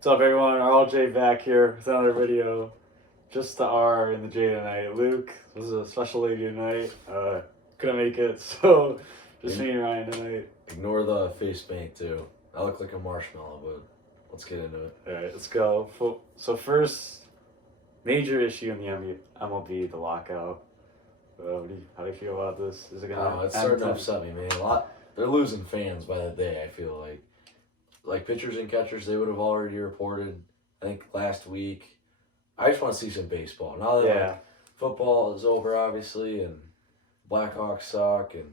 What's up, everyone? RLJ back here with another video. Just the R and the J tonight. Luke was a special lady tonight. Couldn't make it, so just me and Ryan tonight. Ignore the face paint too. I look like a marshmallow, but let's get into it. All right, let's go. So first, major issue in the MLB, the lockout. How do you feel about this? Is it gonna? It's starting to upset me, man. They're losing fans by the day. I feel like pitchers and catchers, they would have already reported. I think last week. I just want to see some baseball now that football is over, obviously, and Blackhawks suck, and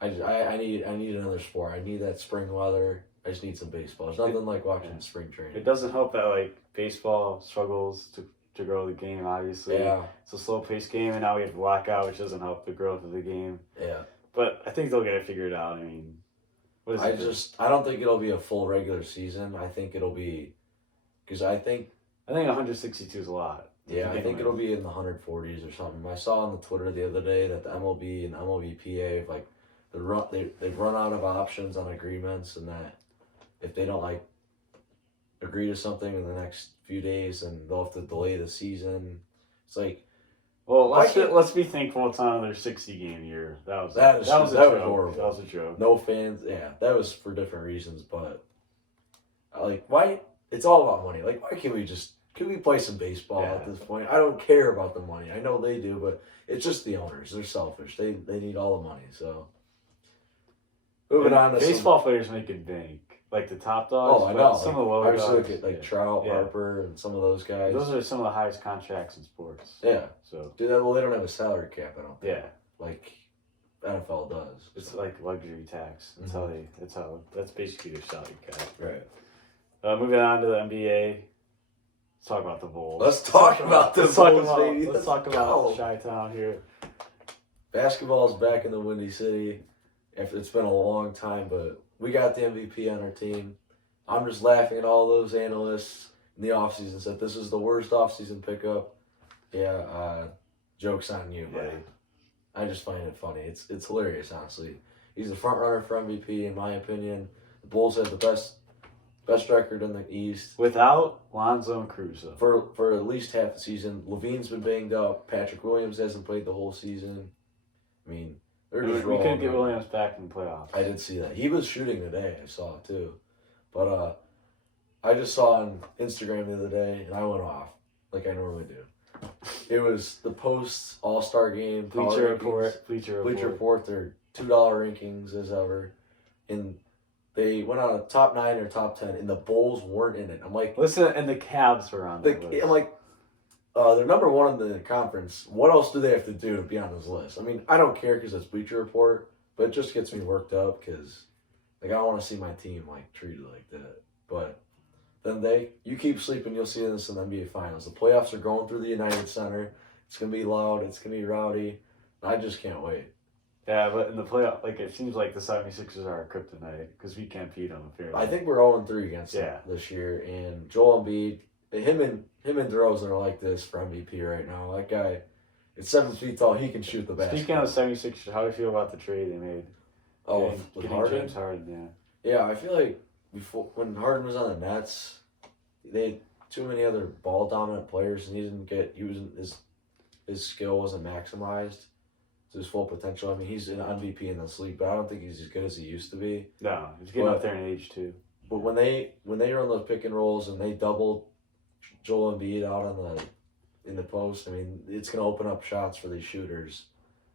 I need another sport. I need that spring weather. I just need some baseball. There's nothing like watching spring training. It doesn't help that baseball struggles to grow the game. Obviously, it's a slow paced game, and now we have the lockout, which doesn't help the growth of the game. Yeah, but I think they'll get it figured out. I mean, I don't think it'll be a full regular season. I think it'll be because I think 162 is a lot. Yeah, I think it'll be in the 140s or something. I saw on the Twitter the other day that the MLB and MLBPA they've run out of options on agreements, and that if they don't agree to something in the next few days, then they'll have to delay the season. It's well, let's be thankful it's not another 60 game year. That was horrible. That was a joke. No fans. Yeah, that was for different reasons, but why? It's all about money. Why can't we play some baseball at this point? I don't care about the money. I know they do, but it's just the owners. They're selfish. They need all the money. So moving on to baseball players make it bank. Like the top dogs. Oh, I know. Some of the lower dogs. I just look at Trout, Harper, and some of those guys. Those are some of the highest contracts in sports. Yeah. So they don't have a salary cap. I don't think. Yeah. Like NFL does. It's like luxury tax. That's basically their salary cap. Right. Moving on to the NBA. Let's talk about the Bulls. Let's talk about the Bulls, baby. Let's talk about Chi-Town here. Basketball is back in the Windy City. It's been a long time, but we got the MVP on our team. I'm just laughing at all those analysts in the offseason said this is the worst offseason pickup. Yeah, joke's on you, buddy. I just find it funny. It's hilarious, honestly. He's the front runner for MVP, in my opinion. The Bulls have the best record in the East. Without Lonzo and Caruso. For at least half the season. Levine's been banged up. Patrick Williams hasn't played the whole season. I mean, they're just rolling. We couldn't get Williams back in the playoffs. I did see that. He was shooting today. I saw it too. But I just saw on Instagram the other day, and I went off like I normally do. It was the post All-Star game. Bleacher Report. Their $2 rankings as ever. And they went on a top 9 or top 10, and the Bulls weren't in it. I'm like, listen, and the Cavs were on that list. I'm like, they're number 1 in the conference. What else do they have to do to be on this list? I mean, I don't care because it's Bleacher Report, but it just gets me worked up because, I don't want to see my team treated like that. But then you keep sleeping, you'll see this in the NBA Finals. The playoffs are going through the United Center. It's gonna be loud. It's gonna be rowdy. I just can't wait. Yeah, but in the playoff, it seems like the 76ers are our kryptonite because we can't beat them. Apparently. I think we're 0-3 against them this year, and Joel Embiid, him and DeRozan are like this for MVP right now. That guy, it's 7 feet tall. He can shoot the basketball. Speaking of the 76ers, how do you feel about the trade they made? Oh, with Harden? James Harden, Yeah, I feel like when Harden was on the Nets, they had too many other ball dominant players, and his skill wasn't maximized to his full potential. I mean, he's an MVP in this league, but I don't think he's as good as he used to be. No, he's getting up there in age too. But when they run those pick and rolls and they double Joel Embiid out in the post, I mean, it's gonna open up shots for these shooters.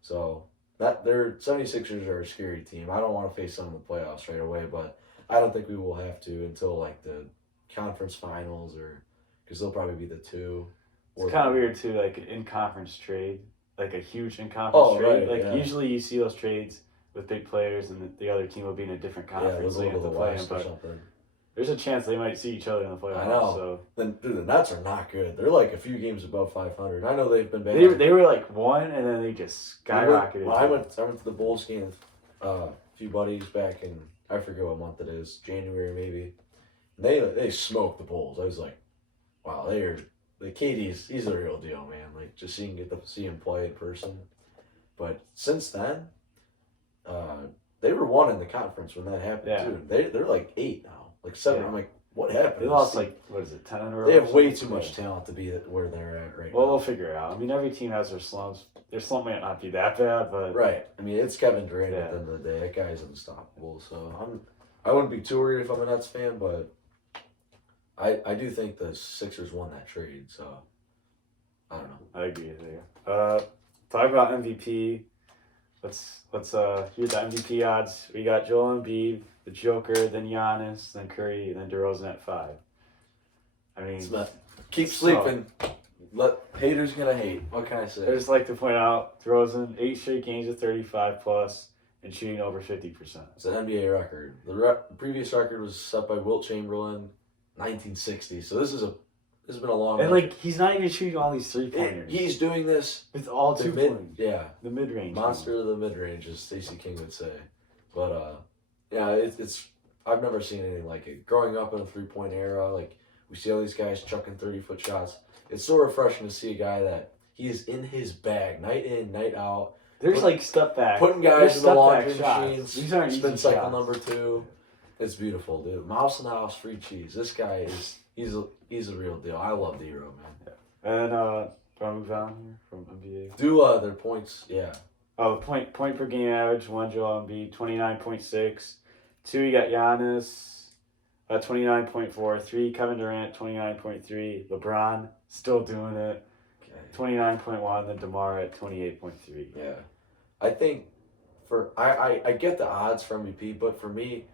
So their 76ers are a scary team. I don't want to face them in the playoffs right away, but I don't think we will have to until the conference finals, or because they'll probably be the 2. It's kind of weird too, in conference trade, a huge in conference trade. Right, usually you see those trades with big players, and the other team will be in a different conference. They have to play them, but there's a chance they might see each other in the playoffs. I know. So. Then the Nets are not good. They're a few games above 500. I know they've been bad. They were 1, and then they just skyrocketed. I went to the Bulls game with a few buddies back in, I forget what month it is, January maybe. And they smoked the Bulls. I was like, wow, he's the real deal, man. Just get to see him play in person. But since then, they were 1 in the conference when that happened too. They're 8 now. 7. Yeah. I'm like, what happened? They lost like, what is it, 10 in a row? They have or way something? too much talent to be where they're at right Well, now. we'll figure it out. I mean, every team has their slumps. Their slump might not be that bad, but Right. I mean, it's Kevin Durant Yeah. at the end of the day. That guy's unstoppable. So I wouldn't be too worried if I'm a Nets fan, but I do think the Sixers won that trade. So I don't know. I agree with you. Talk about MVP. Let's hear the MVP odds. We got Joel Embiid, the Joker, then Giannis, then Curry, then DeRozan at 5. I mean, Keep sleeping. Haters gonna hate. What can I say? I just like to point out DeRozan 8 straight games of 35 plus and shooting over 50%. It's an NBA record. The previous record was set by Wilt Chamberlain, 1960. So this has been a long. And like he's not even shooting all these 3-pointers. He's doing this. It's all 2 points. Yeah, The mid range. monster of the mid range, as Stacey King would say. But yeah, it's I've never seen anything like it. Growing up in a 3-point era, like we see all these guys chucking 30-foot shots. It's so refreshing to see a guy that he is in his bag, night in, night out. There's like step back. Putting guys in the laundry shots. machines. These aren't Spin easy cycle shots. number 2. It's beautiful, dude. Mouse in the house, free cheese. This guy he's a real deal. I love the hero, man. And do I move on here from NBA? Do their points, yeah. Oh, the point per game average, 1 Joel Embiid, 29.6. 2, you got Giannis, 29.4. 3, Kevin Durant, 29.3. LeBron, still doing it, Okay. 29.1. Then DeMar at 28.3. Yeah. I think I get the odds for MVP, but for me,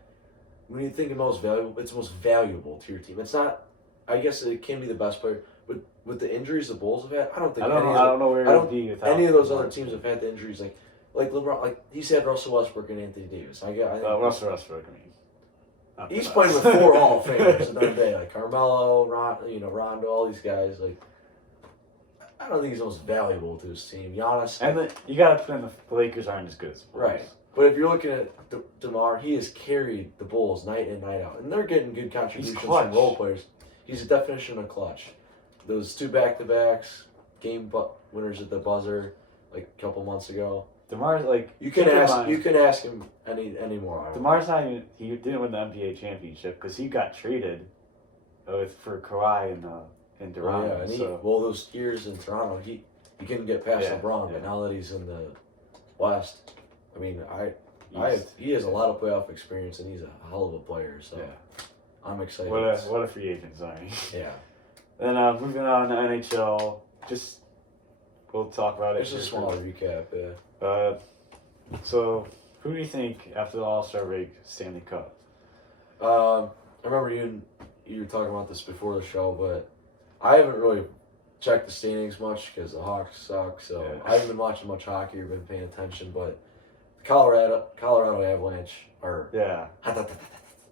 when you think of most valuable, it's most valuable to your team. It's not. I guess it can be the best player, but with the injuries the Bulls have had, I don't think. I don't know where it would be without any of those DeMar. other teams have had the injuries like LeBron. Like he's had Russell Westbrook and Anthony Davis. I think Russell Westbrook. I mean, not he's the playing best. with 4 Hall of Famers another day, like Carmelo, Rondo, all these guys. Like I don't think he's the most valuable to his team. Giannis, And you got to put in the Lakers aren't as good as the Bulls. right. But if you're looking at DeMar, he has carried the Bulls night in, night out. And they're getting good contributions clutch. from role players. He's a definition of clutch. Those 2 back-to-backs, game winners at the buzzer, like a couple months ago. DeMar's like You can ask him any more. DeMar's not even. He didn't win the NBA championship because he got traded for Kawhi and Durant. Yeah, and those years in Toronto, he couldn't get past LeBron. But now that he's in the West, I mean, he has a lot of playoff experience and he's a hell of a player. So I'm excited. What a free agent, sorry. Yeah. Then moving on to NHL, we'll talk about it. It's a small recap. Yeah. So who do you think after the All-Star break Stanley Cup? I remember you were talking about this before the show, but I haven't really checked the standings much because the Hawks suck. So I haven't been watching much hockey or been paying attention. But the Colorado Avalanche are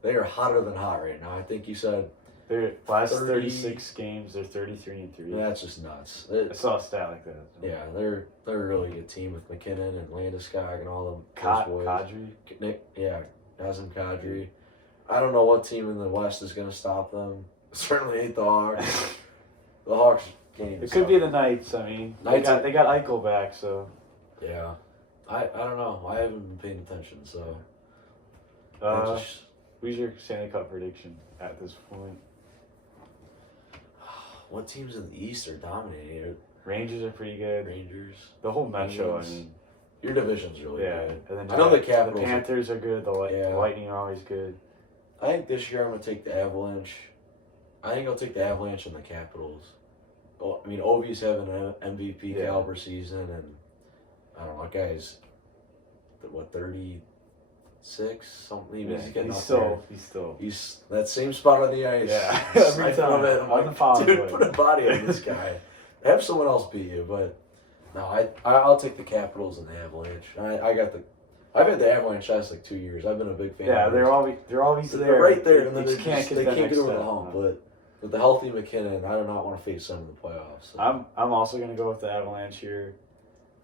they are hotter than hot right now. I think you said Their last 36 games, they're 33-3. That's just nuts. I saw a stat like that. Yeah, they're a really good team with McKinnon and Landeskog and all them. Kadri. Nazem Kadri. I don't know what team in the West is going to stop them. Certainly ain't the Hawks. The Hawks can't even. It could be the Knights. I mean, they got Eichel back, so. Yeah, I don't know. I haven't been paying attention, so. Who's your Stanley Cup prediction at this point? What teams in the East are dominating? Rangers are pretty good. Rangers. The whole Metro, I mean. Your division's really good. And then I know the Capitals. The Panthers are good. The Lightning are always good. I think this year I'm going to take the Avalanche. I think I'll take the Avalanche and the Capitals. Well, I mean, Ovi's having an MVP caliber season, and I don't know, guys, 36 something. He's that same spot on the ice. Yeah, every time on the power dude, put a body on this guy. Have someone else beat you, but no, I'll take the Capitals and the Avalanche. I've had the Avalanche last like 2 years. I've been a big fan. Yeah, they're always there. They're right there, and then they can't get over the hump. But with the healthy McKinnon, I do not want to face them in the playoffs. So. I'm also gonna go with the Avalanche here.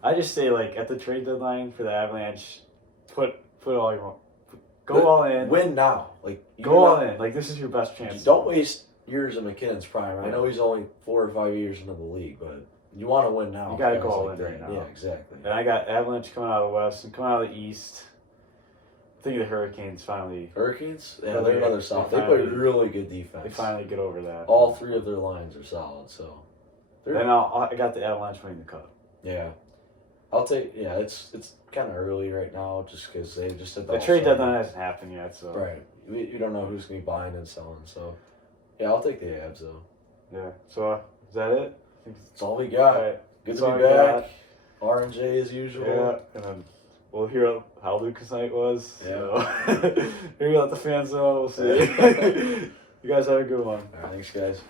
I just say like at the trade deadline for the Avalanche, put all you want. Go all in. Win now. Go all in. Like this is your best chance. Don't waste years of McKinnon's prime. I know he's only 4 or 5 years into the league, but you want to win now. You gotta go all in right now. Yeah, exactly. And I got Avalanche coming out of the West and coming out of the East. I think the Hurricanes finally Hurricanes? Yeah, Really they're good. another solid. They They play finally- really good defense. they finally get over that. All three of their lines are solid, so. Then I got the Avalanche winning the cup. Yeah. I'll take, yeah, it's kind of early right now just because they just did The trade deadline hasn't happened yet, so Right. You don't know who's going to be buying and selling, so. Yeah, I'll take the Avs, though. yeah. So is that it? That's all we got. All right. Good That's to all be we back. RLJ as usual. Yeah, and then we'll hear how Lucas' night was. Yeah. So maybe let the fans know. We'll see. You guys have a good one. All right, thanks, guys.